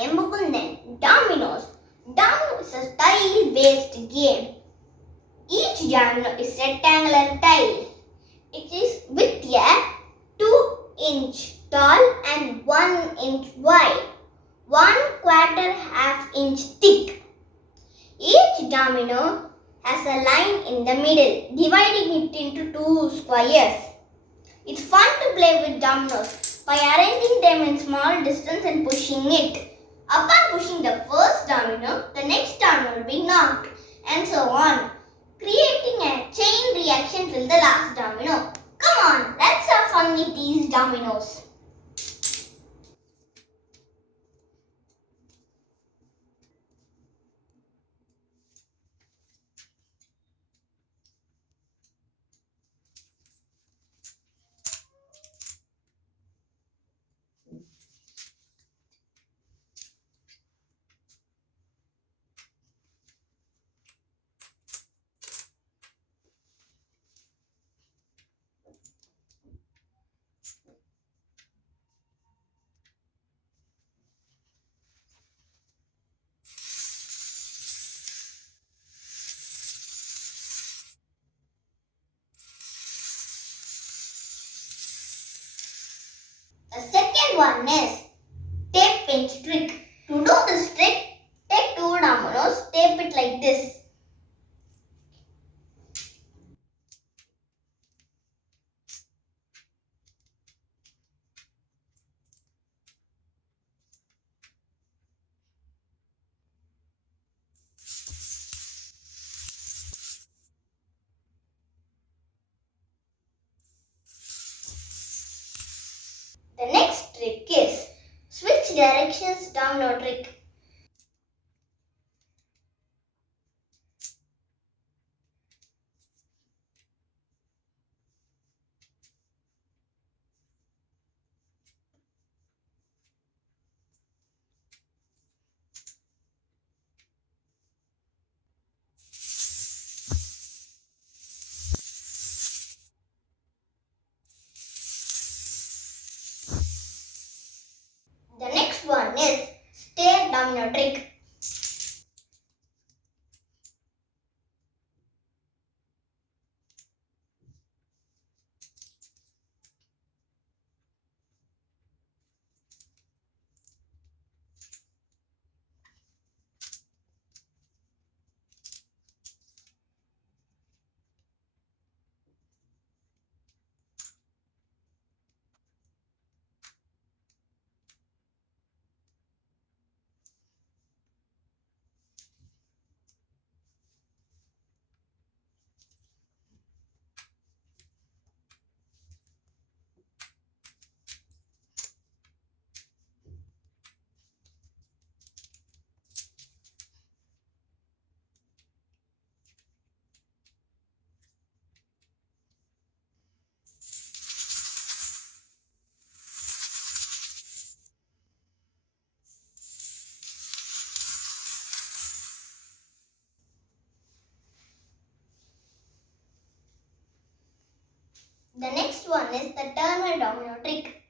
am Mukundhan. Dominoes. Domino is a tile-based game. Each domino is rectangular tile. It is with a 2-inch tall and 1 inch wide, 1/4 half inch thick. Each domino has a line in the middle, dividing it into 2 squares. It's fun to play with dominoes by arranging them in small distance and pushing it. Upon pushing the first domino, the next domino will be knocked, and so on, creating a chain reaction till the last domino. Come on, let's have fun with these dominoes. The second one is tape pinch trick. To do this trick, take 2 dominoes, tape it like this. The next trick is switch directions domino trick. The next one is stair domino trick. The next one is the turner domino trick.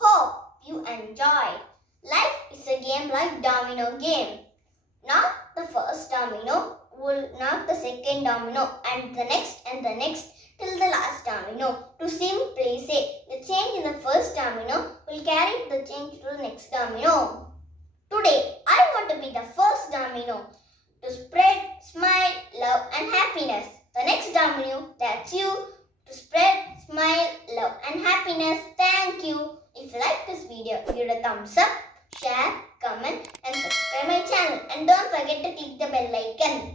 Hope you enjoy. Life is a game like domino game. Knock the first domino, will knock the second domino and the next till the last domino. To simply say, the change in the first domino will carry the change to the next domino. Today, I want to be the first domino to spread smile, love and happiness. The next domino, that's you, to spread smile, love and happiness. Thank you. If you like this video, give it a thumbs up, share, comment and subscribe my channel. And don't forget to click the bell icon.